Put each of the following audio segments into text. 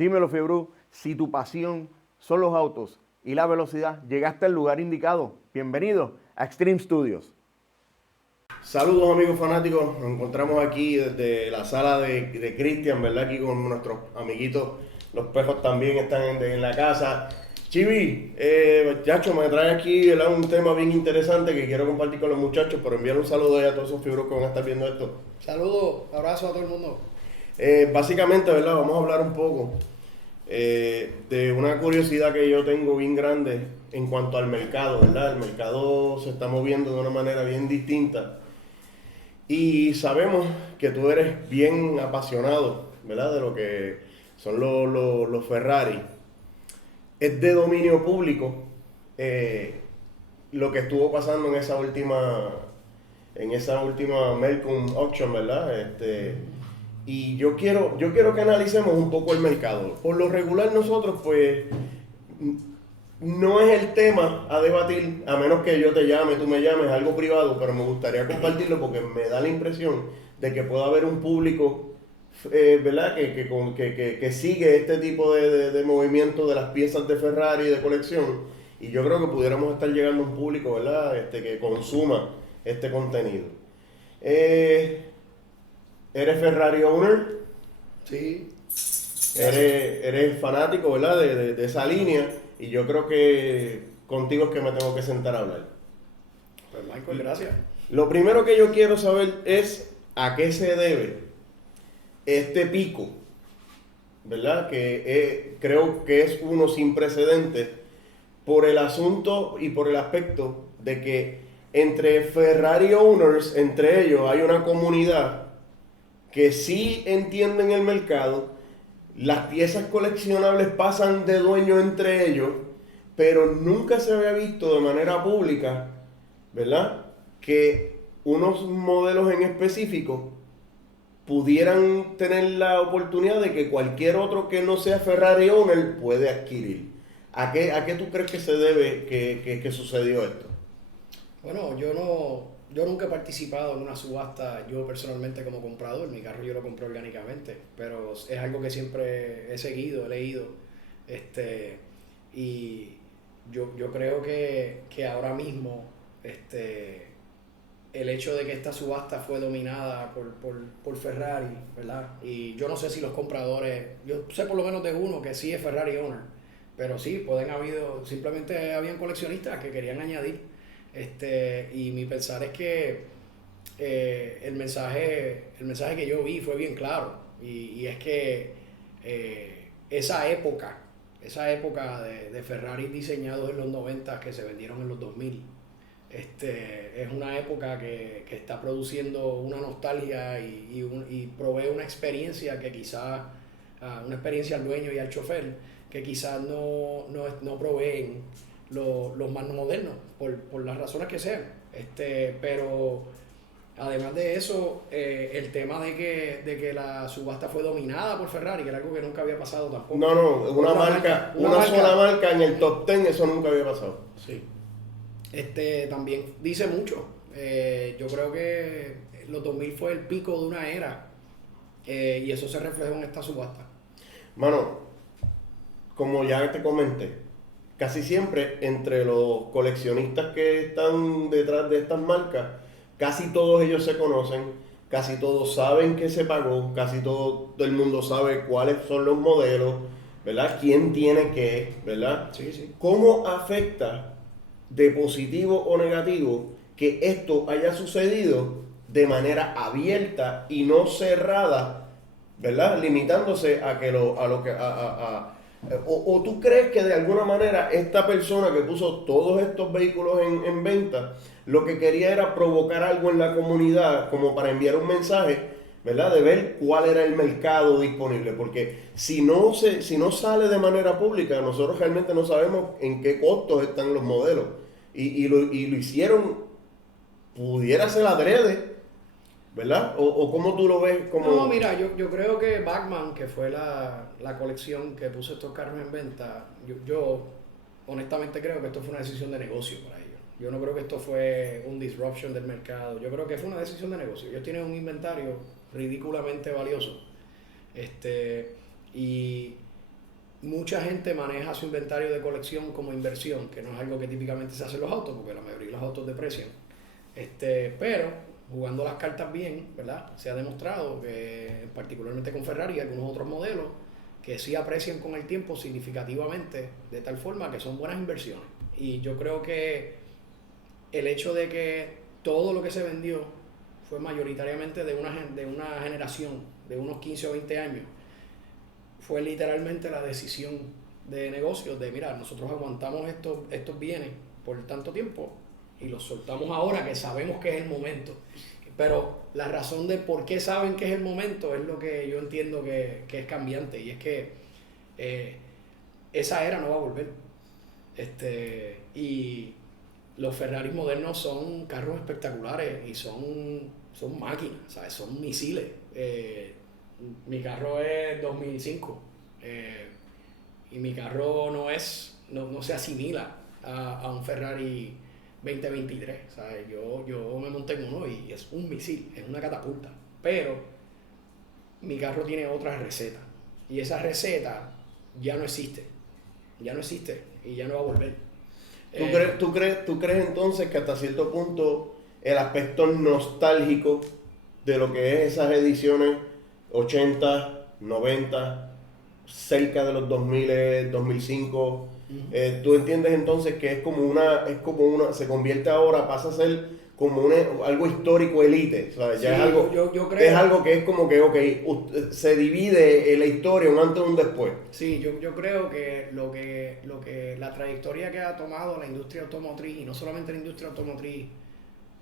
Dímelo, Febru, si tu pasión son los autos y la velocidad, llegaste al lugar indicado. Bienvenido a Extreme Studios. Saludos amigos fanáticos, nos encontramos aquí desde la sala de Cristian, ¿verdad? Aquí con nuestros amiguitos, los pejos también están en la casa. Chivi, Chacho, me trae aquí, ¿verdad?, un tema bien interesante que quiero compartir con los muchachos, pero enviar un saludo a todos esos fibros que van a estar viendo esto. Saludos, abrazo a todo el mundo. Básicamente, ¿verdad? Vamos a hablar un poco de una curiosidad que yo tengo bien grande en cuanto al mercado, ¿verdad? El mercado se está moviendo de una manera bien distinta y sabemos que tú eres bien apasionado, ¿verdad? De lo que son los Ferrari. Es de dominio público lo que estuvo pasando en esa última Melcom Auction, ¿verdad? Y yo quiero que analicemos un poco el mercado. Por lo regular nosotros, pues, no es el tema a debatir, a menos que yo te llame, tú me llames, algo privado, pero me gustaría compartirlo porque me da la impresión de que pueda haber un público, ¿verdad? Que sigue este tipo de movimiento de las piezas de Ferrari de colección. Y yo creo que pudiéramos estar llegando a un público, ¿verdad? Que consuma este contenido. ¿Eres Ferrari owner? Sí, Eres fanático, ¿verdad? De esa línea. Y yo creo que contigo es que me tengo que sentar a hablar. pues Michael, gracias. Lo primero que yo quiero saber es a qué se debe este pico, ¿verdad? Creo que es uno sin precedentes por el asunto y por el aspecto de que entre Ferrari owners, entre ellos hay una comunidad que sí entienden el mercado, las piezas coleccionables pasan de dueño entre ellos, pero nunca se había visto de manera pública, ¿verdad?, que unos modelos en específico pudieran tener la oportunidad de que cualquier otro que no sea Ferrari owner puede adquirir. ¿A qué tú crees que se debe que sucedió esto? Bueno, yo nunca he participado en una subasta, yo personalmente como comprador, mi carro yo lo compré orgánicamente, pero es algo que siempre he seguido, he leído, este, y yo creo que ahora mismo, el hecho de que esta subasta fue dominada por Ferrari, ¿verdad? Y yo no sé si los compradores, yo sé por lo menos de uno que sí es Ferrari owner, pero sí, simplemente habían coleccionistas que querían añadir. Y mi pensar es que el mensaje que yo vi fue bien claro, y es que esa época de Ferrari diseñados en los 90 que se vendieron en los 2000, es una época que está produciendo una nostalgia y provee una experiencia que quizás, una experiencia al dueño y al chofer, que quizás no proveen los más modernos, por las razones que sean. Pero además de eso, el tema de que la subasta fue dominada por Ferrari, que era algo que nunca había pasado tampoco. No, Por una sola marca en el top 10, eso nunca había pasado. Sí. También dice mucho. Yo creo que los 2000 fue el pico de una era, y eso se reflejó en esta subasta. Mano, como ya te comenté, casi siempre entre los coleccionistas que están detrás de estas marcas, casi todos ellos se conocen, casi todos saben qué se pagó, casi todo el mundo sabe cuáles son los modelos, ¿verdad? ¿Quién tiene qué, ¿verdad? Sí, sí. ¿Cómo afecta de positivo o negativo que esto haya sucedido de manera abierta y no cerrada, ¿verdad? Limitándose a que o tú crees que de alguna manera esta persona que puso todos estos vehículos en venta, lo que quería era provocar algo en la comunidad como para enviar un mensaje, ¿verdad? De ver cuál era el mercado disponible, porque si no sale de manera pública, nosotros realmente no sabemos en qué costos están los modelos. Y lo hicieron, pudiera ser adrede, ¿verdad? O cómo tú lo ves como... No, mira, yo creo que Bachmann, que fue la colección que puso estos carros en venta, yo honestamente creo que esto fue una decisión de negocio para ellos. Yo no creo que esto fue un disruption del mercado. Yo creo que fue una decisión de negocio. Ellos tienen un inventario ridículamente valioso. Y mucha gente maneja su inventario de colección como inversión, que no es algo que típicamente se hace en los autos, porque la mayoría de los autos deprecian. Pero jugando las cartas bien, ¿verdad? Se ha demostrado que, particularmente con Ferrari y algunos otros modelos, que sí aprecian con el tiempo significativamente, de tal forma que son buenas inversiones. Y yo creo que el hecho de que todo lo que se vendió fue mayoritariamente de una generación de unos 15 o 20 años, fue literalmente la decisión de negocios de, mira, nosotros aguantamos estos bienes por tanto tiempo y los soltamos ahora que sabemos que es el momento. Pero la razón de por qué saben que es el momento es lo que yo entiendo que es cambiante, y es que esa era no va a volver. Y los Ferrari modernos son carros espectaculares y son máquinas, ¿sabes? Son misiles. Mi carro es 2005 y mi carro no se asimila a un Ferrari 2023, ¿sabes? Yo me monté en uno y es un misil, es una catapulta, pero mi carro tiene otra receta y esa receta ya no existe y ya no va a volver. ¿Tú crees entonces que hasta cierto punto el aspecto nostálgico de lo que es esas ediciones 80, 90, cerca de los 2000, 2005, tú entiendes entonces que es como una, se convierte ahora, pasa a ser como algo histórico elite, ¿sabes? Ya Sí, es algo, yo creo, es algo que es como que, ok, se divide la historia un antes y un después. sí, yo creo que la trayectoria que ha tomado la industria automotriz, y no solamente la industria automotriz,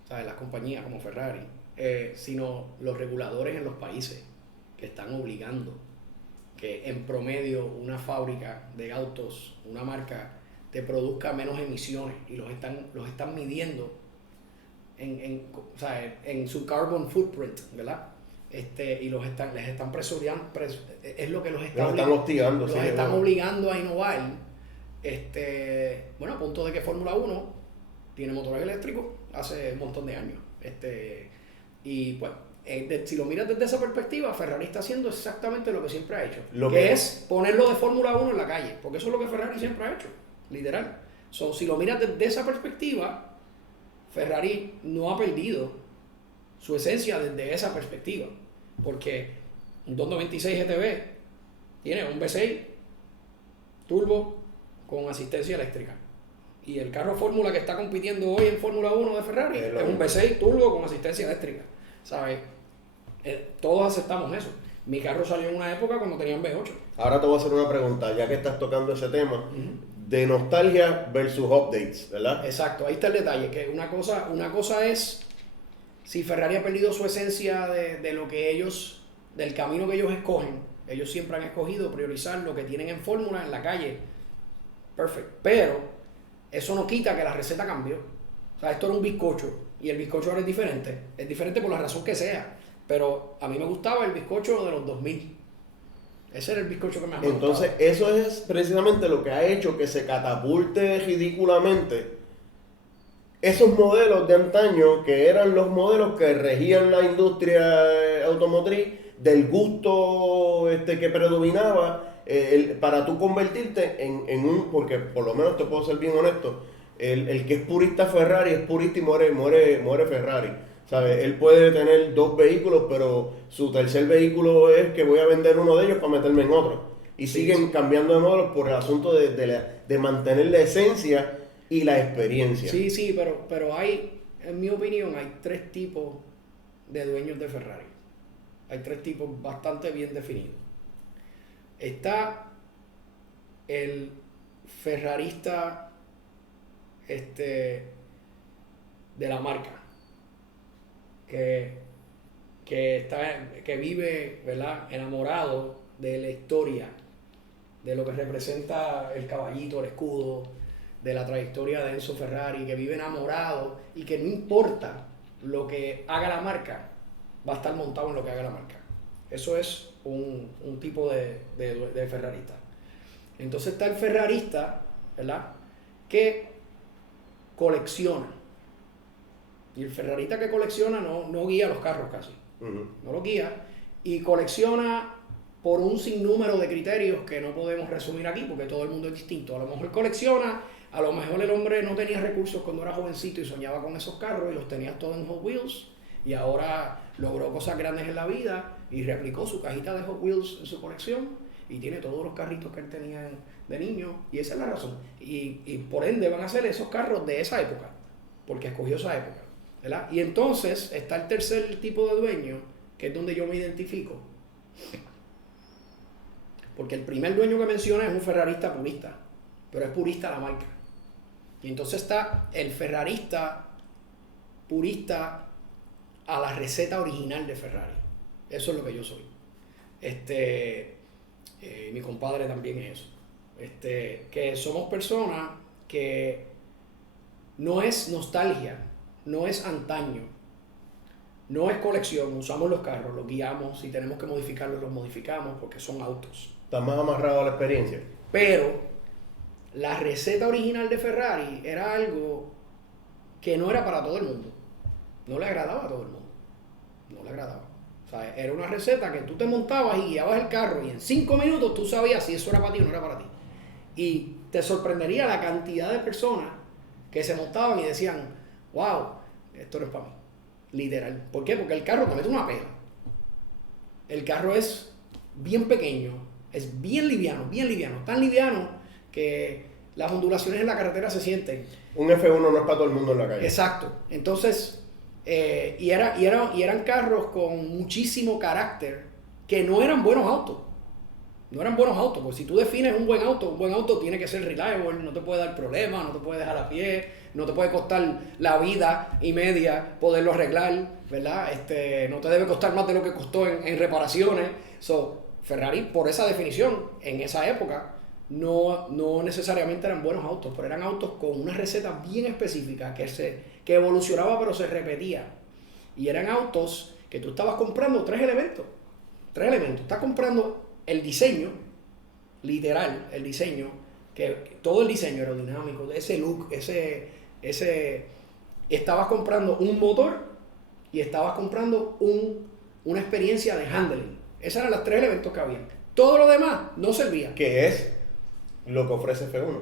¿sabes? Las compañías como Ferrari, sino los reguladores en los países que están obligando que en promedio una fábrica de autos, una marca, te produzca menos emisiones, y los están midiendo en su carbon footprint, ¿verdad? Y les están presionando, es lo que los Pero están hostigando, los están obligando a innovar, bueno, a punto de que Fórmula 1 tiene motores eléctricos hace un montón de años, y pues si lo miras desde esa perspectiva, Ferrari está haciendo exactamente lo que siempre ha hecho, que es ponerlo de Fórmula 1 en la calle, porque eso es lo que Ferrari siempre ha hecho, literal. Si lo miras desde esa perspectiva, Ferrari no ha perdido su esencia desde esa perspectiva, porque un 296 GTB tiene un V6 turbo con asistencia eléctrica, y el carro Fórmula que está compitiendo hoy en Fórmula 1 de Ferrari es un V6 turbo con asistencia eléctrica, ¿sabes? Todos aceptamos eso. Mi carro salió en una época cuando tenían V8. Ahora te voy a hacer una pregunta, ya que estás tocando ese tema, de nostalgia versus updates, ¿verdad? Exacto, ahí está el detalle, que una cosa es si Ferrari ha perdido su esencia de lo que ellos, del camino que ellos escogen. Ellos siempre han escogido priorizar lo que tienen en fórmula en la calle. Perfecto. Pero eso no quita que la receta cambió. O sea, esto era un bizcocho y el bizcocho ahora es diferente. Es diferente por la razón que sea. Pero a mí me gustaba el bizcocho de los 2000. Ese era el bizcocho que me gustaba. Entonces, eso es precisamente lo que ha hecho que se catapulte ridículamente esos modelos de antaño, que eran los modelos que regían la industria automotriz, del gusto que predominaba, para tú convertirte en un, porque por lo menos te puedo ser bien honesto, el que es purista Ferrari es purista y muere Ferrari. ¿Sabes? Él puede tener 2 vehículos, pero su tercer vehículo es que voy a vender uno de ellos para meterme en otro. Y siguen cambiando de modelos por el asunto de mantener la esencia y la experiencia. Sí, pero hay, en mi opinión, hay 3 tipos de dueños de Ferrari. Hay 3 tipos bastante bien definidos. Está el ferrarista de la marca, que vive, ¿verdad?, enamorado de la historia, de lo que representa el caballito, el escudo, de la trayectoria de Enzo Ferrari, que vive enamorado y que no importa lo que haga la marca, va a estar montado en lo que haga la marca. Eso es un tipo de ferrarista. Entonces está el ferrarista, ¿verdad?, que colecciona. Y el ferrarista que colecciona no guía los carros casi. No los guía. Y colecciona por un sinnúmero de criterios que no podemos resumir aquí porque todo el mundo es distinto. A lo mejor colecciona, a lo mejor el hombre no tenía recursos cuando era jovencito y soñaba con esos carros y los tenía todos en Hot Wheels y ahora logró cosas grandes en la vida y replicó su cajita de Hot Wheels en su colección y tiene todos los carritos que él tenía de niño y esa es la razón. Y por ende van a ser esos carros de esa época porque escogió esa época, ¿verdad? Y entonces está el tercer tipo de dueño que es donde yo me identifico. Porque el primer dueño que menciona es un ferrarista purista, pero es purista la marca. Y entonces está el ferrarista purista a la receta original de Ferrari. Eso es lo que yo soy. Mi compadre también es eso. Que somos personas que no es nostalgia, no es antaño, no es colección. Usamos los carros, los guiamos, si tenemos que modificarlos, los modificamos porque son autos. Está más amarrado a la experiencia. Pero la receta original de Ferrari era algo que no era para todo el mundo. No le agradaba a todo el mundo. No le agradaba. O sea, era una receta que tú te montabas y guiabas el carro y en 5 minutos tú sabías si eso era para ti o no era para ti. Y te sorprendería la cantidad de personas que se montaban y decían, wow, esto no es para mí. Literal. ¿Por qué? Porque el carro te mete una pega. El carro es bien pequeño, es bien liviano, tan liviano que las ondulaciones en la carretera se sienten. Un F1 no es para todo el mundo en la calle. Exacto. Entonces, y eran carros con muchísimo carácter que no eran buenos autos. No eran buenos autos, porque si tú defines un buen auto tiene que ser reliable, no te puede dar problemas, no te puede dejar a pie, no te puede costar la vida y media poderlo arreglar, ¿verdad? No te debe costar más de lo que costó en reparaciones. Ferrari, por esa definición, en esa época, no necesariamente eran buenos autos, pero eran autos con una receta bien específica que evolucionaba pero se repetía. Y eran autos que tú estabas comprando tres elementos. Estás comprando el diseño, literal, el diseño, que todo el diseño aerodinámico, ese look, estabas comprando un motor y estabas comprando una experiencia de handling. Esos eran los tres elementos que había. Todo lo demás no servía. Que es lo que ofrece F1.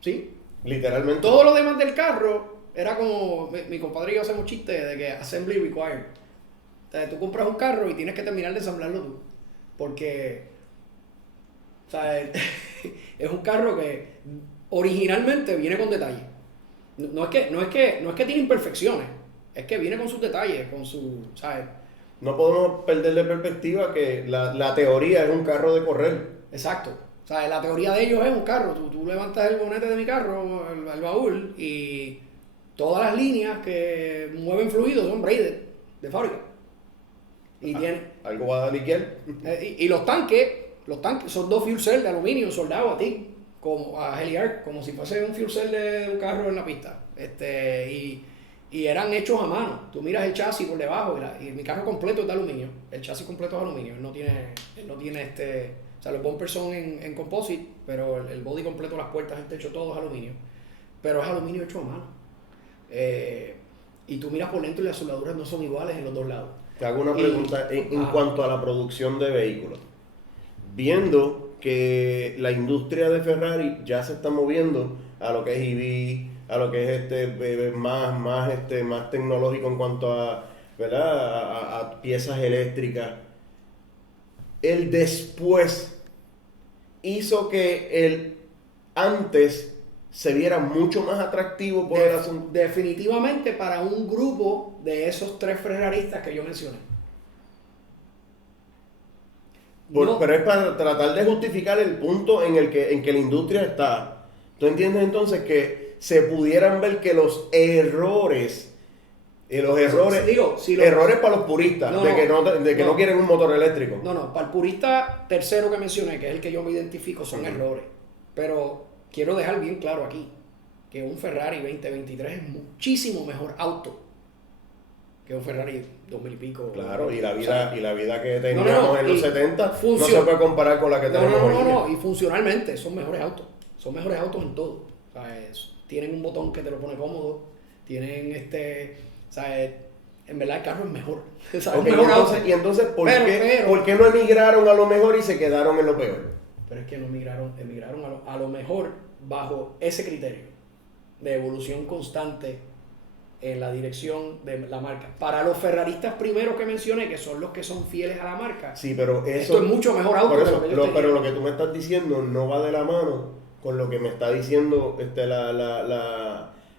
¿Sí? Literalmente. Todo lo demás del carro era como, mi compadre y yo hacemos chistes de que assembly required. O sea, tú compras un carro y tienes que terminar de ensamblarlo tú. Porque, o sea, es un carro que originalmente viene con detalles. No es que tiene imperfecciones, es que viene con sus detalles, con su, ¿sabes? No podemos perder de perspectiva que la teoría es un carro de correr. Exacto. O sea, la teoría de ellos es un carro. Tú levantas el bonete de mi carro, el baúl, y todas las líneas que mueven fluidos son braided, de fábrica. Y algo va a liquear. Y los tanques son 2 fuel cells de aluminio soldados a ti, como a Heliarc, como si fuese un fuel cell de un carro en la pista. Y eran hechos a mano. Tú miras el chasis por debajo y mi carro completo es de aluminio. El chasis completo es aluminio. Él no tiene o sea, los bumpers son en composite, pero el body completo, las puertas, el techo, todo es aluminio. Pero es aluminio hecho a mano. Y tú miras por dentro y las soldaduras no son iguales en los dos lados. Te hago una pregunta en cuanto a la producción de vehículos. Viendo que la industria de Ferrari ya se está moviendo a lo que es EV, a lo que es más tecnológico en cuanto a, ¿verdad? A piezas eléctricas. El después hizo que el antes se viera mucho más atrectivo por el asunto. Definitivamente para un grupo de esos 3 ferraristas que yo mencioné. Pero es para tratar de justificar el punto en que la industria está. ¿Tú entiendes entonces que se pudieran ver que los errores errores para los puristas, que no quieren un motor eléctrico? No, para el purista tercero que mencioné, que es el que yo me identifico, son errores. Pero quiero dejar bien claro aquí que un Ferrari 2023 es muchísimo mejor auto que un Ferrari 2000 y pico. Claro, y la vida que teníamos en los 70 no se puede comparar con la que tenemos hoy día. No, y funcionalmente son mejores autos. Son mejores autos en todo. O sea, tienen un botón que te lo pone cómodo, tienen en verdad el carro es mejor. O sea, Ok, es mejor auto. y entonces Pero- ¿por qué no emigraron a lo mejor y se quedaron en lo peor? Pero es que no emigraron a lo mejor bajo ese criterio de evolución constante en la dirección de la marca. Para los ferraristas primeros que mencioné, que son los que son fieles a la marca, Sí, pero eso... esto es mucho mejor auto Por que eso, lo que ellos pero tenían. lo que tú me estás diciendo no va de la mano con lo que me está diciendo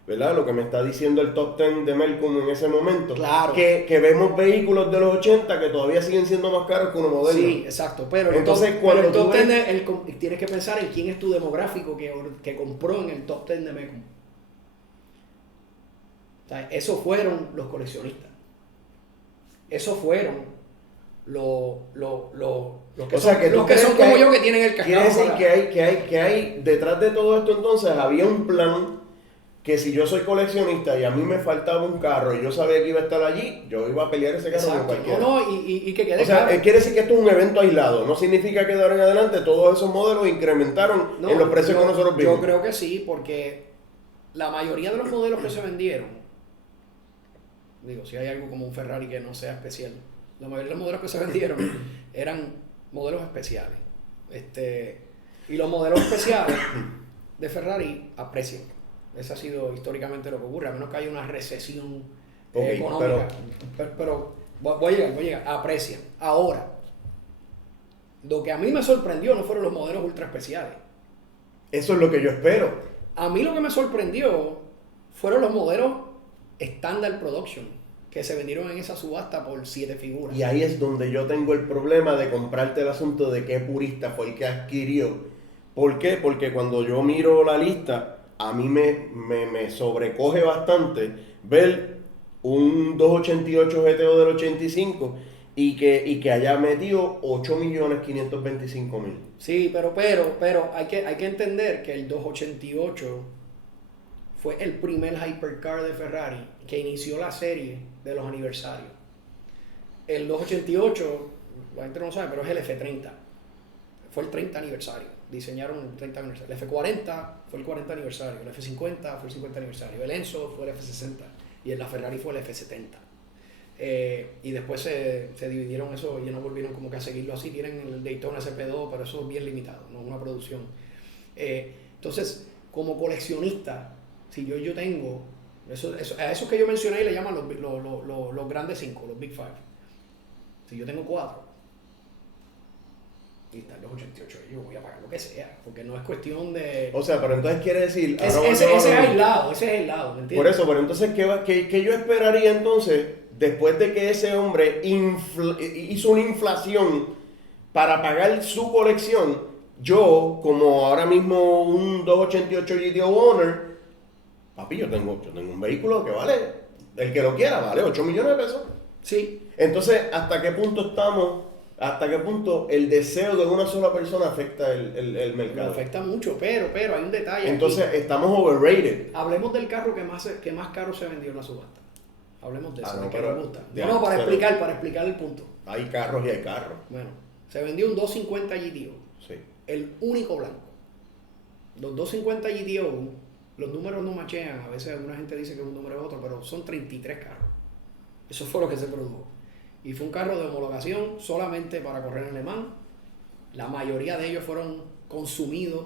¿verdad? Lo que me está diciendo el top 10 de Melcom en ese momento. Claro. Que vemos vehículos de los 80 que todavía siguen siendo más caros que uno moderno. Sí, exacto. Pero Entonces, pero cuando el top tú 10 ves- tienes que pensar en quién es tu demográfico que compró en el top 10 de Mecum. O sea, esos fueron los coleccionistas. Esos fueron los que O sea, son, que tú los que crees son que como hay- yo, que tienen el Quiere cascado. decir para- que hay, detrás de todo esto entonces había un plan que si yo soy coleccionista y a mí me faltaba un carro y yo sabía que iba a estar allí, yo iba a pelear ese carro con Exacto. cualquiera. No, y que quede O sea, claro. quiere decir que esto es un evento aislado, no significa que de ahora en adelante todos esos modelos incrementaron No, en los precios que nosotros vimos. Yo creo que sí, porque la mayoría de los modelos que se vendieron, digo, si hay algo como un Ferrari que no sea especial, la mayoría de los modelos que se vendieron eran modelos especiales. Y los modelos especiales de Ferrari aprecian. Eso ha sido históricamente lo que ocurre, a menos que haya una recesión Ok, económica. Pero voy a llegar, aprecian. Ahora, lo que a mí me sorprendió no fueron los modelos ultra especiales. Eso es lo que yo espero. A mí lo que me sorprendió fueron los modelos Standard Production que se vendieron en esa subasta por 7 figuras. Y ahí es donde yo tengo el problema de comprarte el asunto de qué purista fue el que adquirió. ¿Por qué? Porque cuando yo miro la lista, a mí me sobrecoge bastante ver un 288 GTO del 85 y que haya metido 8.525.000. Sí, pero hay que entender que el 288 fue el primer hypercar de Ferrari que inició la serie de los aniversarios. El 288, la gente no sabe, pero es el F30. Fue el 30 aniversario. Diseñaron el 30 aniversario. El F40 fue el 40 aniversario. El F50 fue el 50 aniversario. El Enzo fue el F60. Y el la Ferrari fue el F70. Y después se dividieron eso y ya no volvieron como que a seguirlo así. Tienen el Daytona SP2, pero eso es bien limitado, no es una producción. Entonces, como coleccionista, si yo tengo, a esos que yo mencioné le llaman los grandes 5, los Big 5. Si yo tengo 4, y están los 88, yo voy a pagar lo que sea, porque no es cuestión de... O sea, pero entonces quiere decir... Ese es aislado, ¿me entiendes? Por eso, pero entonces, ¿qué yo esperaría entonces, después de que ese hombre hizo una inflación para pagar su colección? Yo, como ahora mismo un 288 GTO Owner, papi, yo tengo un vehículo que vale, el que lo quiera, vale 8 millones de pesos. Sí. Entonces, ¿hasta qué punto estamos? ¿Hasta qué punto el deseo de una sola persona afecta el Me mercado? afecta mucho, pero hay un detalle. Entonces, aquí. estamos overrated. Hablemos del carro que más caro se vendió en la subasta. Hablemos de eso, no, de que pero- nos gusta. ya, No, para pero- explicar el punto. Hay carros y hay carros. Bueno, se vendió un 250 GTO, Sí. el único blanco. Los 250 GTO, los números no machean, a veces alguna gente dice que un número es otro, pero son 33 carros. Eso fue lo que se produjo. Y fue un carro de homologación solamente para correr en Le Mans. La mayoría de ellos fueron consumidos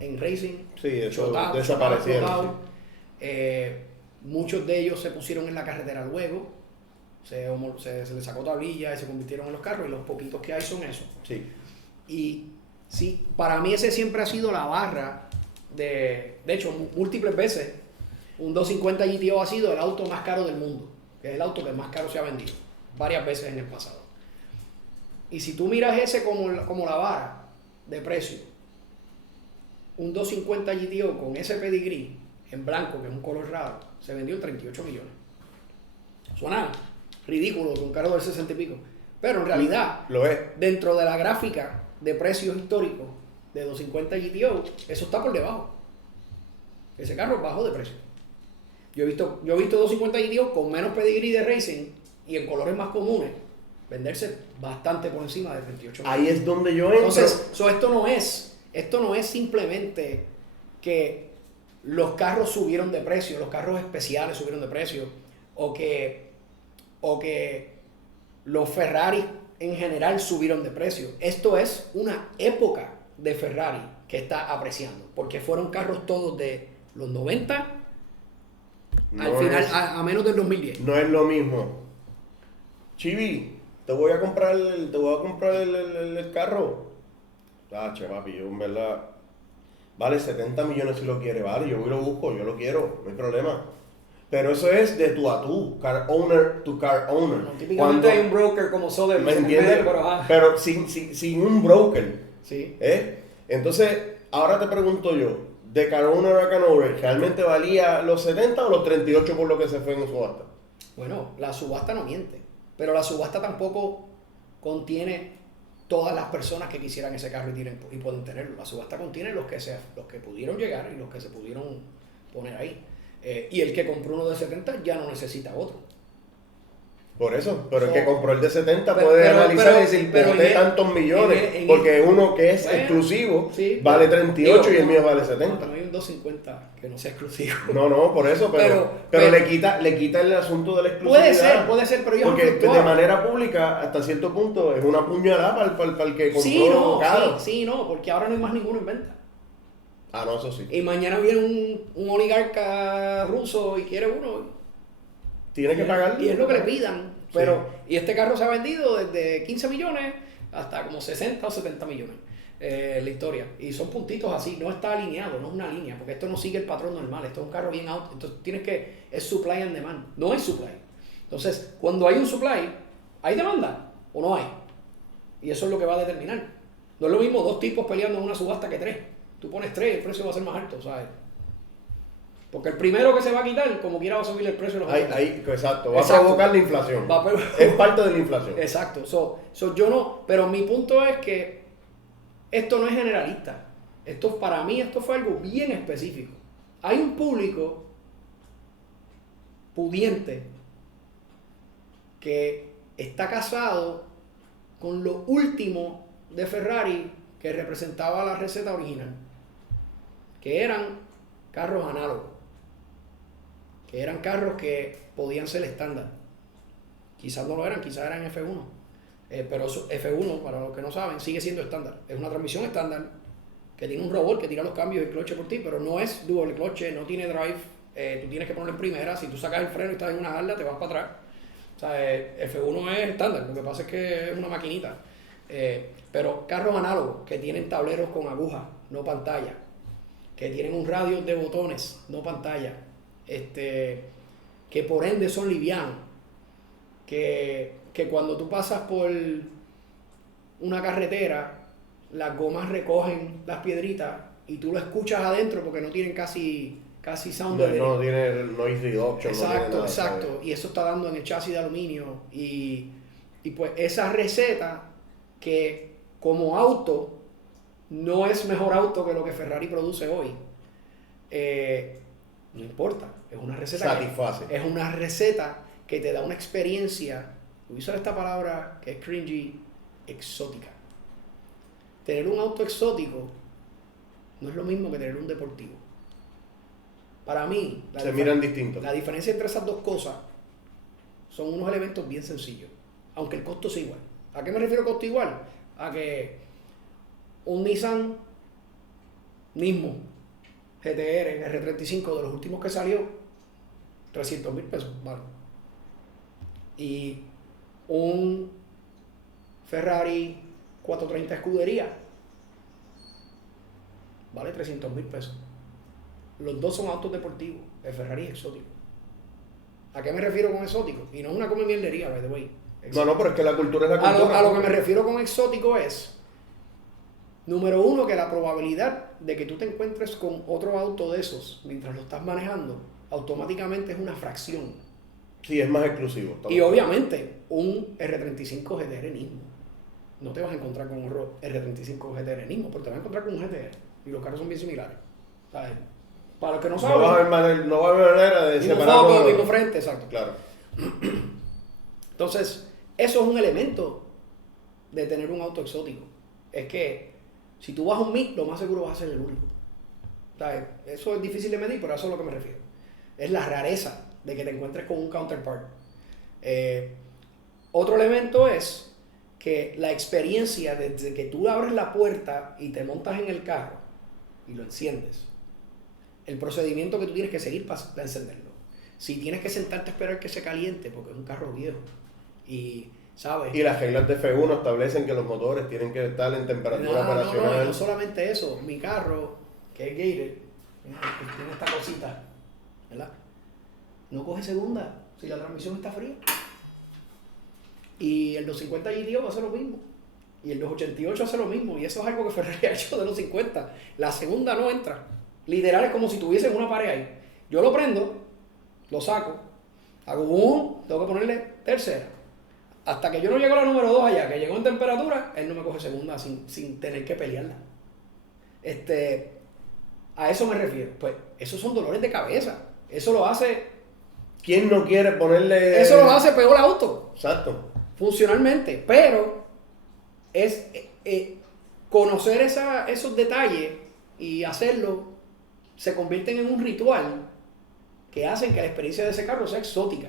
en racing. Sí, eso chotados, desaparecieron. chotados. Muchos de ellos se pusieron en la carretera luego. Se les sacó tablilla y se convirtieron en los carros. Y los poquitos que hay son esos. Sí. Y sí, para mí ese siempre ha sido la barra de hecho, múltiples veces, un 250 GTO ha sido el auto más caro del mundo, que es el auto que más caro se ha vendido, varias veces en el pasado. Y si tú miras ese como la vara de precio, un 250 GTO con ese pedigrí en blanco, que es un color raro, se vendió en 38 millones. Suena ridículo con un carro del 60 y pico, pero en realidad, Lo es. dentro de la gráfica de precios históricos de 250 GTO, eso está por debajo. Ese carro es bajo de precio. Yo he visto 250 GTO con menos pedigrí de racing y en colores más comunes venderse bastante por encima de 38 millones. Ahí es donde yo entro. Entonces, esto no es simplemente que los carros subieron de precio, los carros especiales subieron de precio, o que o que los Ferrari en general subieron de precio. Esto es una época de Ferrari que está apreciando, porque fueron carros todos de los 90 al final, a menos del 2010. No es lo mismo. Chibi, te voy a comprar el carro. Papi, yo en verdad... Vale 70 millones si lo quiere, vale, yo lo busco, yo lo quiero, no hay problema. Pero eso es de tú a tú, car owner to car owner. No, típicamente hay un broker como Sotheby's. ¿Me entiendes? Pero sin un broker. Sí. Entonces, ahora te pregunto yo, de car owner a car owner, ¿realmente valía los 70 o los 38 por lo que se fue en subasta? Bueno, la subasta no miente, pero la subasta tampoco contiene todas las personas que quisieran ese carro y pueden tenerlo. La subasta contiene los que pudieron llegar y los que se pudieron poner ahí. Y el que compró uno de 70 ya no necesita otro. Por eso, pero el que compró el de 70 puede analizar y decir, ¿por qué tantos millones? Porque uno que es exclusivo vale 38 y el mío vale 70. No hay un 250 que no sea exclusivo. No, por eso, pero le quita el asunto de la exclusividad. Puede ser, pero yo porque de manera pública, hasta cierto punto, es una puñalada para el que compró caro. Sí, porque ahora no hay más ninguno en venta. Ah, no, eso sí. Y mañana viene un oligarca ruso y quiere uno. Tiene que pagar. Y es lo que le pidan. Pero, sí. Y este carro se ha vendido desde 15 millones hasta como 60 o 70 millones. La historia. Y son puntitos así. No está alineado, no es una línea. Porque esto no sigue el patrón normal. Esto es un carro bien alto. Entonces es supply and demand. No hay supply. Entonces, cuando hay un supply, ¿hay demanda o no hay? Y eso es lo que va a determinar. No es lo mismo dos tipos peleando en una subasta que tres. Tú pones tres y el precio va a ser más alto, ¿sabes? Porque el primero que se va a quitar, como quiera, va a subir el precio. Exacto, va a provocar la inflación. Es parte de la inflación. Exacto. Yo no, pero mi punto es que esto no es generalista. Para mí esto fue algo bien específico. Hay un público pudiente que está casado con lo último de Ferrari que representaba la receta original, que eran carros análogos, que eran carros que podían ser estándar. Quizás no lo eran, quizás eran F1, pero F1, para los que no saben, sigue siendo estándar. Es una transmisión estándar que tiene un robot que tira los cambios y el cloche por ti, pero no es dual clutch, no tiene drive, tú tienes que ponerlo en primera. Si tú sacas el freno y estás en una jarla, te vas para atrás. O sea, F1 es estándar, lo que pasa es que es una maquinita. Pero carros análogos que tienen tableros con agujas, no pantalla, que tienen un radio de botones, no pantalla, que por ende son livianos, que cuando tú pasas por una carretera, las gomas recogen las piedritas y tú lo escuchas adentro porque no tienen casi sound. No tiene noise reduction. Exacto. Y eso está dando en el chasis de aluminio. Y pues esa receta que como auto no es mejor auto que lo que Ferrari produce hoy. No importa, es una receta. Satisface. Es una receta que te da una experiencia, voy a usar esta palabra que es cringy, exótica. Tener un auto exótico no es lo mismo que tener un deportivo. Para mí, se miran distintos. La diferencia entre esas dos cosas son unos elementos bien sencillos, aunque el costo sea igual. ¿A qué me refiero costo igual? A que un Nissan Nismo GTR R35 de los últimos que salió, 300,000 pesos, vale. Y un Ferrari 430 escudería vale 300,000 pesos. Los dos son autos deportivos. El Ferrari es exótico. ¿A qué me refiero con exótico? Y no es una come mierdería, by the way. No, pero es que la cultura es la cultura. A lo que me refiero con exótico es, número uno, que la probabilidad de que tú te encuentres con otro auto de esos mientras lo estás manejando, automáticamente es una fracción. Sí, es más exclusivo. Y obviamente, un R35 GTR Nismo. No te vas a encontrar con un R35 GTR Nismo, pero te vas a encontrar con un GTR. Y los carros son bien similares. ¿Sabes? Para los que no saben. No va a haber manera de separarlo. Mismo frente, exacto. Claro. Entonces, eso es un elemento de tener un auto exótico. Es que si tú vas a un MIG, lo más seguro vas a ser el único. ¿Sabes? Eso es difícil de medir, pero a eso es a lo que me refiero. Es la rareza de que te encuentres con un counterpart. Otro elemento es que la experiencia desde que tú abres la puerta y te montas en el carro y lo enciendes, el procedimiento que tú tienes que seguir para encenderlo. Si tienes que sentarte a esperar que se caliente, porque es un carro viejo, y ¿sabes? Y las reglas de F1 establecen que los motores tienen que estar en temperatura operacional. No solamente eso. Mi carro, que es Gator, tiene esta cosita, ¿verdad? No coge segunda si la transmisión está fría. Y el 250 GTO va a hacer lo mismo. Y el 288 hace lo mismo. Y eso es algo que Ferrari ha hecho de los 50. La segunda no entra. Literal es como si tuviesen una pared ahí. Yo lo prendo, lo saco, hago boom, tengo que ponerle tercera. Hasta que yo no llego a la número 2 allá, que llegó en temperatura, él no me coge segunda sin tener que pelearla. A eso me refiero. Pues esos son dolores de cabeza. Eso lo hace... ¿Quién no quiere ponerle...? Eso lo hace peor el auto. Exacto. Funcionalmente. Pero es conocer esos detalles y hacerlo se convierten en un ritual que hacen que la experiencia de ese carro sea exótica.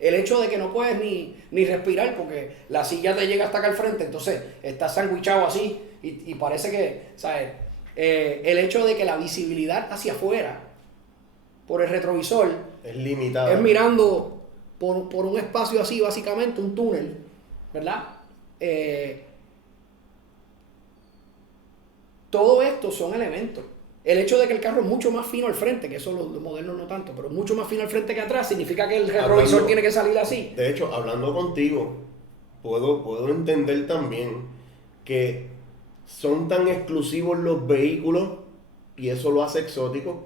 El hecho de que no puedes ni respirar porque la silla te llega hasta acá al frente, entonces estás sandwichado así y parece que, ¿sabes? El hecho de que la visibilidad hacia afuera por el retrovisor es limitada. Es mirando por un espacio así, básicamente, un túnel, ¿verdad? Todo esto son elementos. El hecho de que el carro es mucho más fino al frente, que eso los modernos no tanto, pero mucho más fino al frente que atrás, significa que el retrovisor tiene que salir así. De hecho, hablando contigo, puedo entender también que son tan exclusivos los vehículos, y eso lo hace exótico,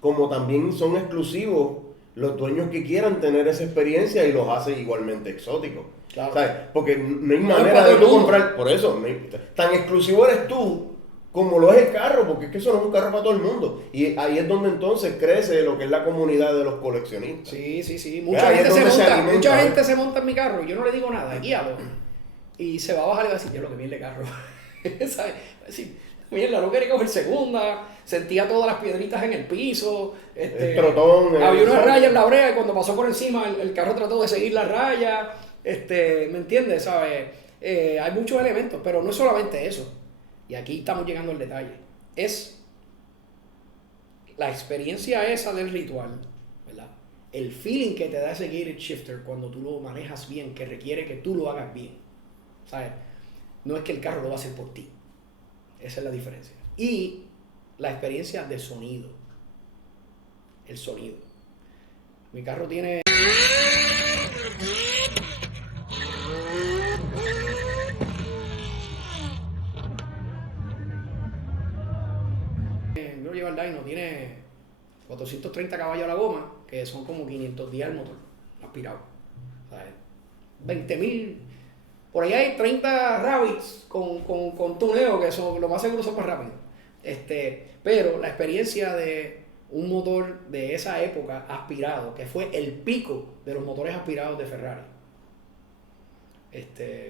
como también son exclusivos los dueños que quieran tener esa experiencia y los hace igualmente exóticos. Claro. ¿Sabes? Porque no hay manera de tú comprar, por eso, tan exclusivo eres tú como lo es el carro, porque es que eso no es un carro para todo el mundo. Y ahí es donde entonces crece lo que es la comunidad de los coleccionistas. Sí. Mucha gente se monta en mi carro y yo no le digo nada, guíalo. Y se va a bajar y va a decir, yo lo que viene de carro. ¿Sabes? Va a decir, mierda, no quería coger segunda, sentía todas las piedritas en el piso. El trotón. Había una raya en la brea y cuando pasó por encima el carro trató de seguir la raya. ¿Me entiendes? ¿Sabes? Hay muchos elementos, pero no es solamente eso. Y aquí estamos llegando al detalle. Es la experiencia esa del ritual, ¿verdad? El feeling que te da ese gated shifter cuando tú lo manejas bien, que requiere que tú lo hagas bien. ¿Sabes? No es que el carro lo va a hacer por ti. Esa es la diferencia. Y la experiencia de sonido. El sonido. Mi carro tiene... Yo llevo el dyno, tiene 430 caballos a la goma, que son como 500 días el motor aspirado. ¿Sabes? 20.000. Por ahí hay 30 Rabbits con tuneo, que son, lo más seguro son más rápidos. Pero la experiencia de un motor de esa época aspirado, que fue el pico de los motores aspirados de Ferrari.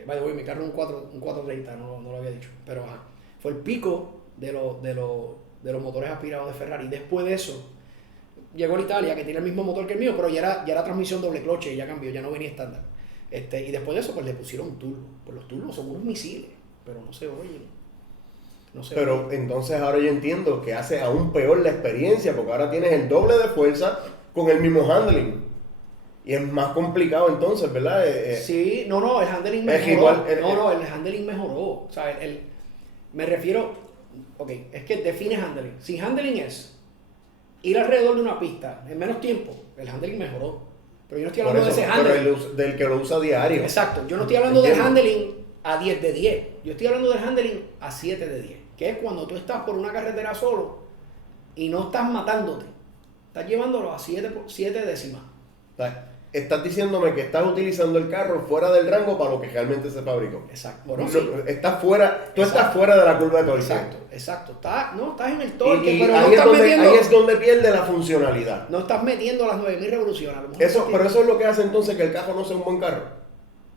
By the way, mi carro es un 430, no lo había dicho, pero ajá. Fue el pico de los motores aspirados de Ferrari. Después de eso, llegó el Italia, que tiene el mismo motor que el mío, pero ya era transmisión doble cloche, ya cambió, ya no venía estándar. Y después de eso, pues le pusieron un turbo. Pues los turbos son unos misiles, pero no se oyen. Pero entonces ahora yo entiendo que hace aún peor la experiencia, porque ahora tienes el doble de fuerza con el mismo handling. Y es más complicado entonces, ¿verdad? Sí, el handling mejoró. Es igual, el handling mejoró. O sea, me refiero... Ok, es que define handling. Si handling es ir alrededor de una pista en menos tiempo, el handling mejoró. Pero yo no estoy hablando de ese handling. Pero del que lo usa diario. Exacto, yo no estoy hablando del handling a 10 de 10. Yo estoy hablando del handling a 7 de 10. Que es cuando tú estás por una carretera solo y no estás matándote. Estás llevándolo a 7 décimas. Estás diciéndome que estás utilizando el carro fuera del rango para lo que realmente se fabricó. Exacto. Bueno, sí. Estás fuera de la curva de torque. Exacto. Estás en el torque, pero ahí, ahí es donde pierde la funcionalidad. No estás metiendo las 9.000 revoluciones. Pero eso es lo que hace entonces que el carro no sea un buen carro.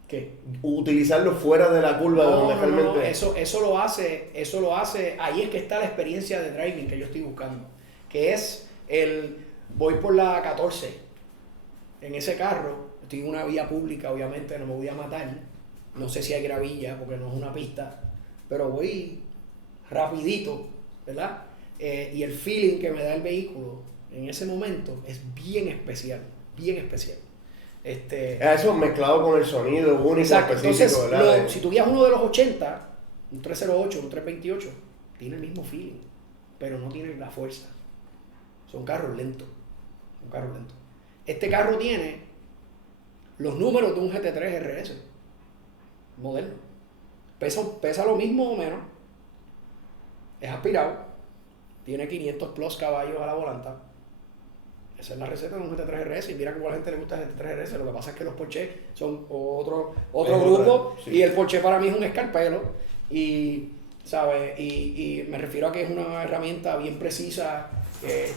¿Qué? Utilizarlo fuera de la curva de donde realmente... No. Eso lo hace, ahí es que está la experiencia de driving que yo estoy buscando. Que es voy por la 14. En ese carro, estoy en una vía pública, obviamente no me voy a matar. No sé si hay gravilla porque no es una pista, pero voy rapidito, ¿verdad? Y el feeling que me da el vehículo en ese momento es bien especial, bien especial. Eso mezclado con el sonido único, exacto. específico, Entonces, ¿verdad? si tú guías uno de los 80, un 308, un 328, tiene el mismo feeling, pero no tiene la fuerza. Son carros lentos. Este carro tiene los números de un GT3 RS moderno. Pesa lo mismo o menos. Es aspirado. Tiene 500 plus caballos a la volanta. Esa es la receta de un GT3 RS. Y mira cómo a la gente le gusta el GT3 RS. Lo que pasa es que los Porsche son otro grupo. Sí. Y el Porsche para mí es un escarpelo. Y, ¿sabes? Y me refiero a que es una herramienta bien precisa.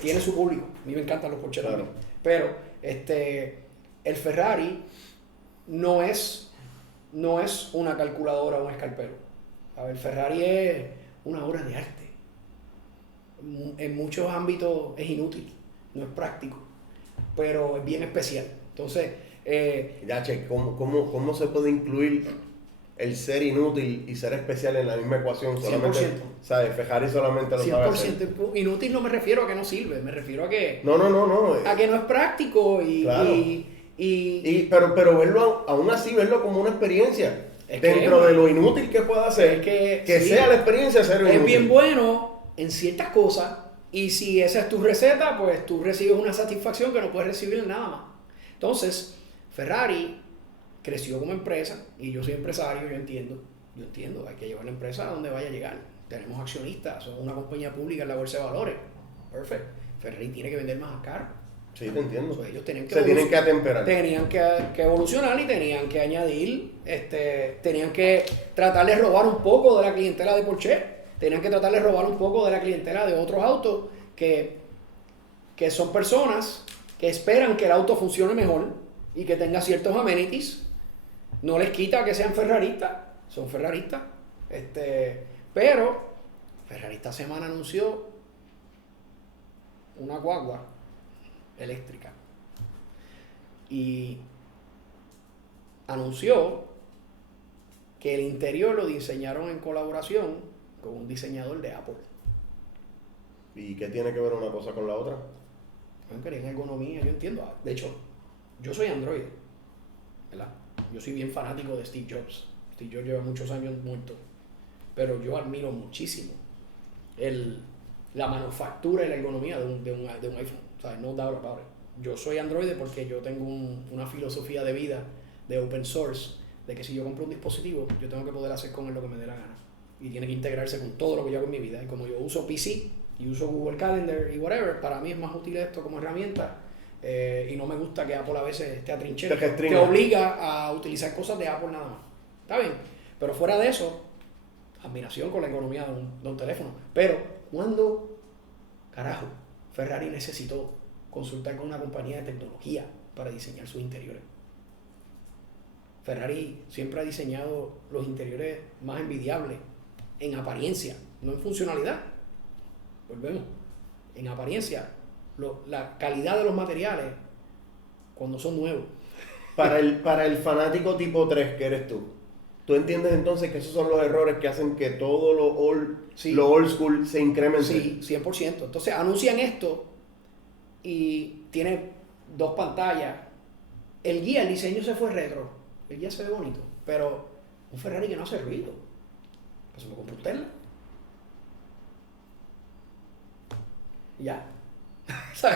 Tiene su público. A mí me encantan los Porsche también. Pero el Ferrari no es una calculadora o un escarpelo. A ver, el Ferrari es una obra de arte. En muchos ámbitos es inútil, no es práctico, pero es bien especial. Entonces, ¿cómo se puede incluir el ser inútil y ser especial en la misma ecuación? Solamente, 100%. ¿sabes? Ferrari solamente lo sabe hacer. 100%. Inútil no me refiero a que no sirve, me refiero a que No. a que no es práctico Claro. Pero verlo, aún así, verlo como una experiencia. Dentro de lo inútil que pueda ser, que sí, sea la experiencia ser inútil. Es bien bueno en ciertas cosas, y si esa es tu receta, pues tú recibes una satisfacción que no puedes recibir en nada más. Entonces, Ferrari creció como empresa, y yo soy empresario, yo entiendo, hay que llevar la empresa a donde vaya a llegar. Tenemos accionistas, somos una compañía pública en la bolsa de valores. Perfecto. Ferrari tiene que vender más caros. Sí, te entiendo. Pues ellos tienen que atemperar. Tenían que evolucionar y tenían que añadir, tenían que tratar de robar un poco de la clientela de Porsche, tenían que tratar de robar un poco de la clientela de otros autos que son personas que esperan que el auto funcione mejor y que tenga ciertos amenities. No les quita que sean ferraristas, son ferraristas. Pero Ferrari esta semana anunció una guagua eléctrica y anunció que el interior lo diseñaron en colaboración con un diseñador de Apple. ¿Y qué tiene que ver una cosa con la otra? En ergonomía, yo entiendo. De hecho, yo soy Android, ¿verdad? Yo soy bien fanático de Steve Jobs. Steve Jobs lleva muchos años muerto, pero yo admiro muchísimo la manufactura y la ergonomía de un iPhone. O sea, no doubt about it. Yo soy Android porque yo tengo una filosofía de vida de open source, de que si yo compro un dispositivo, yo tengo que poder hacer con él lo que me dé la gana. Y tiene que integrarse con todo lo que yo hago en mi vida. Y como yo uso PC y uso Google Calendar y whatever, para mí es más útil esto como herramienta. Y no me gusta que Apple a veces esté atrinchero, te obliga a utilizar cosas de Apple nada más. Está bien, pero fuera de eso, admiración con la economía de un teléfono. Pero, ¿cuándo, carajo, Ferrari necesitó consultar con una compañía de tecnología para diseñar sus interiores? Ferrari siempre ha diseñado los interiores más envidiables en apariencia, no en funcionalidad. Volvemos. En apariencia, la calidad de los materiales cuando son nuevos. Para el fanático tipo 3 que eres ¿tú entiendes entonces que esos son los errores que hacen que todo lo old school se incremente? Sí, 100%. Entonces anuncian esto y tiene 2 pantallas. El diseño se fue retro. El guía se ve bonito, pero un Ferrari que no hace ruido. Pues me compré un Tesla. Ya.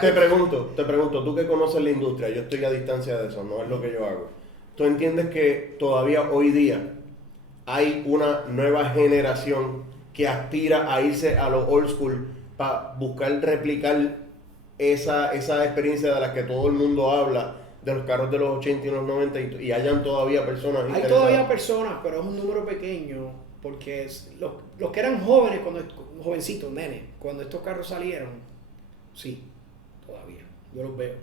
Te pregunto, tú que conoces la industria, yo estoy a distancia de eso, no es lo que yo hago. ¿Tú entiendes que todavía hoy día hay una nueva generación que aspira a irse a lo old school para buscar replicar esa experiencia de la que todo el mundo habla, de los carros de los 80 y los 90, y hayan todavía personas Hay interesadas? todavía personas, pero es un número pequeño, porque los que eran jóvenes, jovencitos, nenes, cuando estos carros salieron, sí, todavía, yo los veo.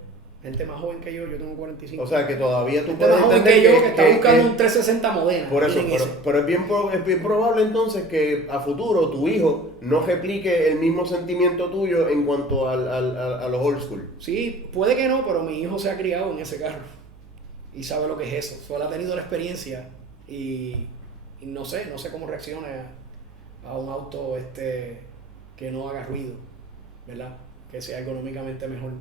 Gente más joven que yo tengo 45. O sea, que todavía tú gente más joven que yo que está buscando un 360 Modena. Por eso, pero es bien probable entonces que a futuro tu hijo no replique el mismo sentimiento tuyo en cuanto a los old school. Sí, puede que no, pero mi hijo se ha criado en ese carro. y sabe lo que es eso. So, él ha tenido la experiencia y no sé cómo reaccione a un auto que no haga ruido, ¿verdad? Que sea económicamente mejor.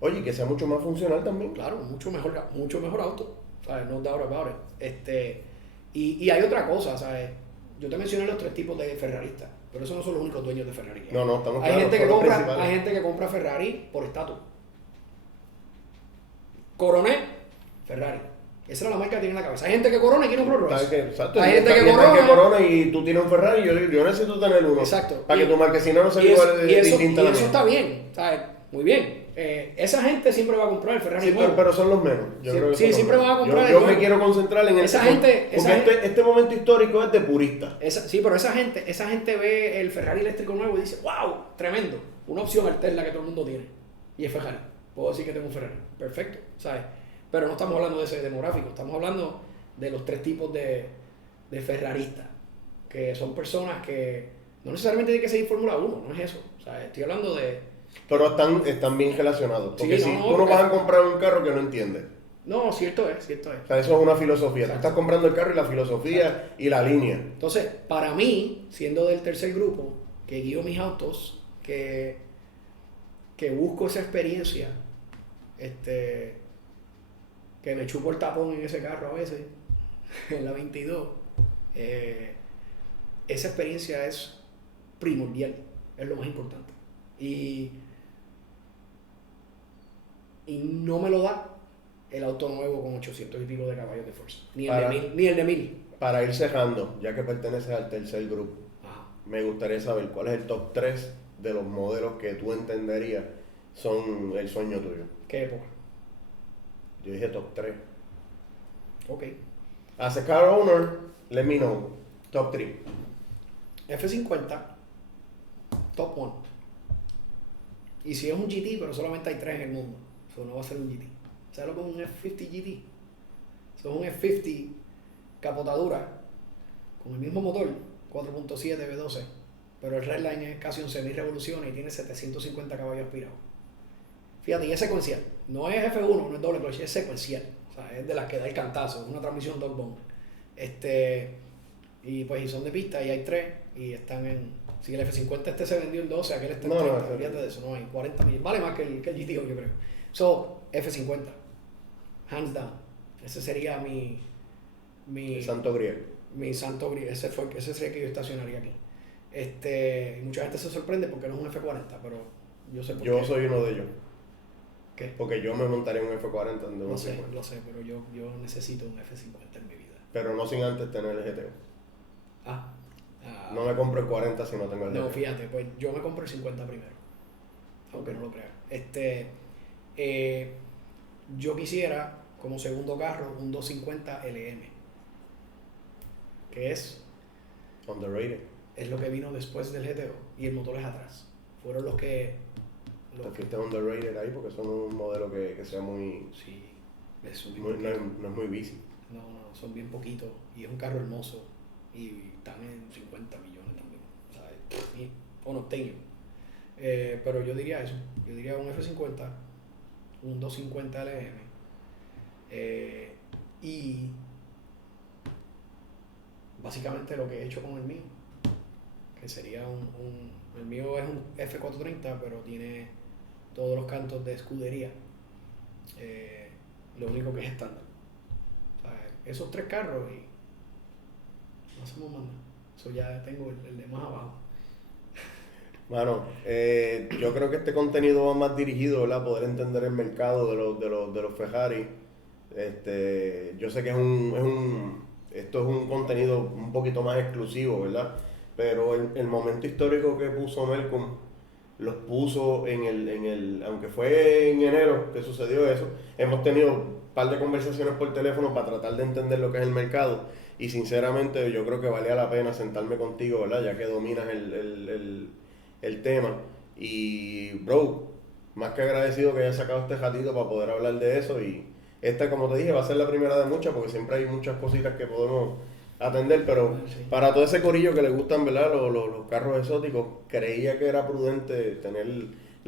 Oye, que sea mucho más funcional también. Claro, mucho mejor auto, ¿sabes? No doubt about it. Y hay otra cosa, ¿sabes? Yo te mencioné los 3 tipos de ferraristas, pero esos no son los únicos dueños de Ferrari. No, estamos hay claros, gente que son los compra, principales. hay gente que compra Ferrari por estatus. Coronet, Ferrari. Esa era la marca que tiene en la cabeza. Hay gente que corona y quiere un Rolls Royce. Exacto. Hay Y gente está- que y está corona. corona y tú tienes un Ferrari, yo necesito tener uno. Exacto. Para que tu marquesina no sea Y igual de eso distinta a la mía. está bien, ¿sabes? Muy bien. Esa gente siempre va a comprar el Ferrari Sí, nuevo. pero son los menos. Yo Sí, creo que sí, son los siempre menos. van a comprar el Yo me nuevo. quiero concentrar en Esa porque gente- este momento histórico es de purista. Sí, pero esa gente ve el Ferrari eléctrico nuevo y dice, wow, tremendo. Una opción alterna que todo el mundo tiene. Y es Ferrari. Puedo decir que tengo un Ferrari. Perfecto, ¿sabes? Pero no estamos hablando de ese demográfico. Estamos hablando de los 3 tipos de ferraristas. Que son personas que no necesariamente tienen que seguir Fórmula 1. No es eso. O sea, estoy hablando de... Pero están bien relacionados. Porque Sí, si no, tú no porque- vas a comprar un carro que no entiendes. No, cierto es. O sea, eso es una filosofía. Exacto. Tú estás comprando el carro y la filosofía y la línea. Entonces, para mí, siendo del tercer grupo, que guío mis autos, que busco esa experiencia, que me chupo el tapón en ese carro a veces, en la 22, esa experiencia es primordial, es lo más importante. Y no me lo da el auto nuevo con 800 y pico de caballos de fuerza, ni el de 1000. Para ir cerrando, ya que perteneces al tercer grupo, Ajá. me gustaría saber cuál es el top 3 de los modelos que tú entenderías son el sueño tuyo. ¿Qué época? Yo dije top 3. Ok. As a car owner, let me know. Top 3. F50, top 1. Y si es un GT, pero solamente hay 3 en el mundo, eso no va a ser un GT. ¿Sabes lo que es un F50 GT? Eso es un F50 capotadura con el mismo motor, 4.7 V12, pero el redline es casi 11.000 revoluciones y tiene 750 caballos aspirados. Fíjate, y es secuencial. No es F1, no es doble clutch, es secuencial. O sea, es de las que da el cantazo, es una transmisión dog bone. Y pues y son de pista y hay 3 y están en... Si el F50 se vendió en 12, aquel está en 30, fíjate de eso, no hay 40 millones. Vale más que el GT, yo creo. So, F50, hands down. Ese sería mi Santo Grial. mi santo grial. Ese sería el que yo estacionaría aquí. Y mucha gente se sorprende porque no es un F40, pero yo sé por Yo qué. soy uno de ellos. ¿Qué? Porque yo me montaría en un F40 en Lo sé, 250. lo sé, pero yo necesito un F50 en mi vida. Pero no sin antes tener el GTO. Ah. No me compro el 40 si no tengo el GTO. No, fíjate, pues yo me compro el 50 primero. Aunque no lo creas. Yo quisiera, como segundo carro, un 250 LM. Que es Underrated. lo que vino después del GTO. Y el motor es atrás. Fueron los que... Te fuiste underrated ahí porque son un modelo que sea muy... Sí, es no es muy busy. No, son bien poquitos. Y es un carro hermoso. Y están en 50 millones también. O sea, o no tengo. Pero yo diría eso. Yo diría un F50, un 250 LM. Y básicamente lo que he hecho con el mío. Que sería el mío es un F430, pero tiene todos los cantos de escudería. Lo único que es estándar. O sea, esos 3 carros y no hacemos más nada. Eso ya tengo el de más abajo. Mano, yo creo que este contenido va más dirigido, ¿verdad? A poder entender el mercado de los Ferrari. Yo sé que esto es un contenido un poquito más exclusivo, ¿verdad? Pero el momento histórico que puso Malcolm los puso aunque fue en enero que sucedió eso, hemos tenido un par de conversaciones por teléfono para tratar de entender lo que es el mercado y sinceramente yo creo que valía la pena sentarme contigo, ¿verdad? Ya que dominas el tema y bro, más que agradecido que hayas sacado este ratito para poder hablar de eso y esta, como te dije, va a ser la primera de muchas porque siempre hay muchas cositas que podemos atender, pero Sí. para todo ese corillo que le gustan, ¿verdad? Los carros exóticos, creía que era prudente tener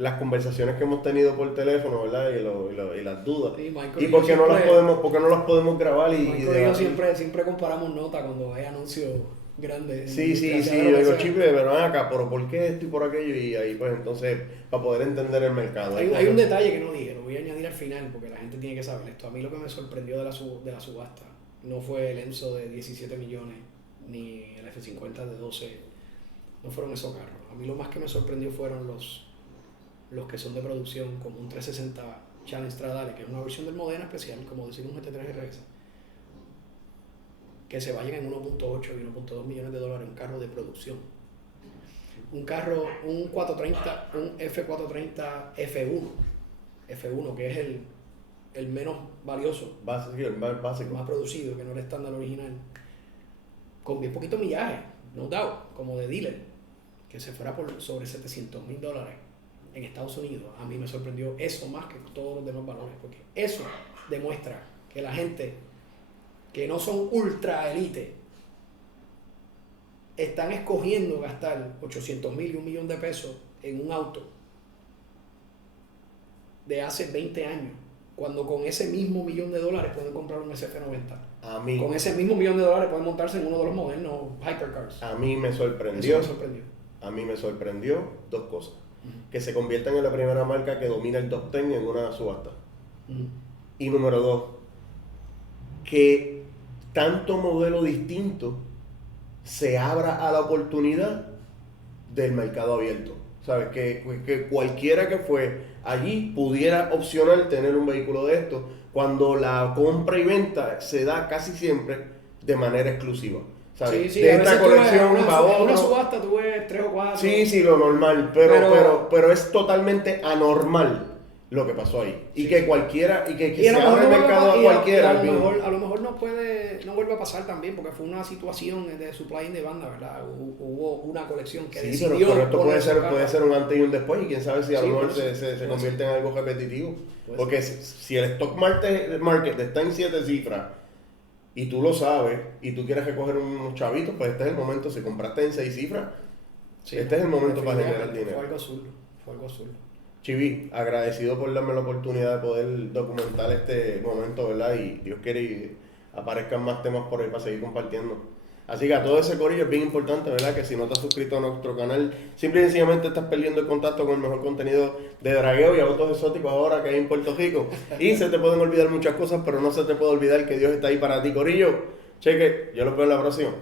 las conversaciones que hemos tenido por teléfono, ¿verdad? Y las dudas. Sí, Y por qué no las podemos grabar Michael y yo siempre comparamos notas cuando hay anuncios grandes. Sí, yo digo, Chipe, pero ven acá, pero ¿por qué esto y por aquello? Y ahí pues entonces, para poder entender el mercado. Hay un detalle que no dije, lo voy a añadir al final porque la gente tiene que saber esto. A mí lo que me sorprendió de la subasta no fue el Enzo de 17 millones, ni el F50 de 12, no fueron esos carros. A mí lo más que me sorprendió fueron los que son de producción, como un 360 Challenge Stradale, que es una versión del Modena especial, como decir un GT3 RS, que se vayan en 1.8 y 1.2 millones de dólares, un carro de producción. Un carro, un 430, un F430 F1, que es el menos valioso, el más básico, más producido, que no era el estándar original, con bien poquito millaje, no doubt, como de dealer, que se fuera por sobre $700,000 en Estados Unidos. A mí me sorprendió eso más que todos los demás valores, porque eso demuestra que la gente que no son ultra elite están escogiendo gastar 800,000 y $1 millón en un auto de hace 20 años, cuando con ese mismo $1 millón pueden comprar un SF90. Con ese mismo $1 millón pueden montarse en uno de los modernos hypercars. A mí me sorprendió. A mí me sorprendió dos cosas. Que se conviertan en la primera marca que domina el top 10 en una subasta. Y número dos, que tanto modelo distinto se abra a la oportunidad del mercado abierto. ¿Sabes? Que cualquiera que fue allí pudiera opcionar tener un vehículo de esto, cuando la compra y venta se da casi siempre de manera exclusiva. ¿Sabes? Sí, de esta colección va a una subasta tú ves 3 o 4. Sí, lo normal, pero es totalmente anormal lo que pasó ahí. Y que cualquiera, y que se abra el mercado a cualquiera. A lo mejor no vuelve a pasar también, porque fue una situación de supply and demand, ¿verdad? Hubo una colección que decidió. Pero esto puede ser un antes y un después, y quién sabe si a lo mejor se convierte en algo repetitivo. Porque si el stock market está en 7 cifras, y tú lo sabes, y tú quieres recoger unos chavitos, pues este es el momento. Si compraste en 6 cifras, este es el momento para generar dinero. Fue algo azul. Chivi, agradecido por darme la oportunidad de poder documentar este momento, ¿verdad? Y Dios quiere y aparezcan más temas por ahí para seguir compartiendo. Así que a todo ese corillo es bien importante, ¿verdad? Que si no te has suscrito a nuestro canal, simple y sencillamente estás perdiendo el contacto con el mejor contenido de dragueo y autos exóticos ahora que hay en Puerto Rico. Y se te pueden olvidar muchas cosas, pero no se te puede olvidar que Dios está ahí para ti, corillo. Cheque, yo los veo en la próxima.